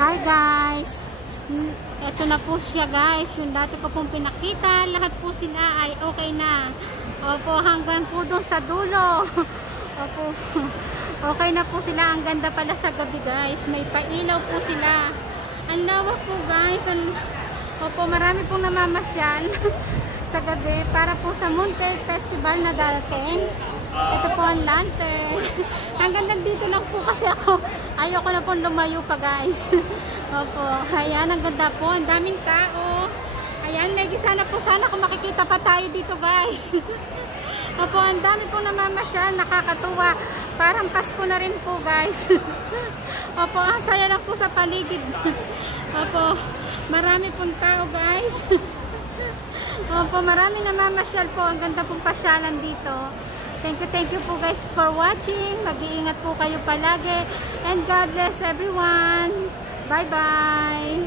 Hi guys! Ito na po siya guys. Yung dati ko pong pinakita. Lahat po sila ay okay na. Opo, hanggang po doon sa dulo. Opo. Okay na po sila. Ang ganda pala sa gabi guys. May pailaw po sila. Ang lawak po guys. Opo, marami pong namamasyal sa gabi para po sa Mooncake Festival na darating. Ito po ang lantern. Hanggang nandito lang po kasi ako. Ayoko na pong lumayo pa guys. Opo, ayan, ang ganda po. Ang daming tao. Ayan, may sana po sana kung makikita pa tayo dito guys. Opo, ang dami po namamasyal. Nakakatuwa. Parang Pasko na rin po guys. Opo, ang saya lang po sa paligid. Opo, marami pong tao guys. Opo, marami namamasyal po. Ang ganda pong pasyalan dito. Thank you po guys for watching. Mag-iingat po kayo palagi. And God bless everyone. Bye-bye.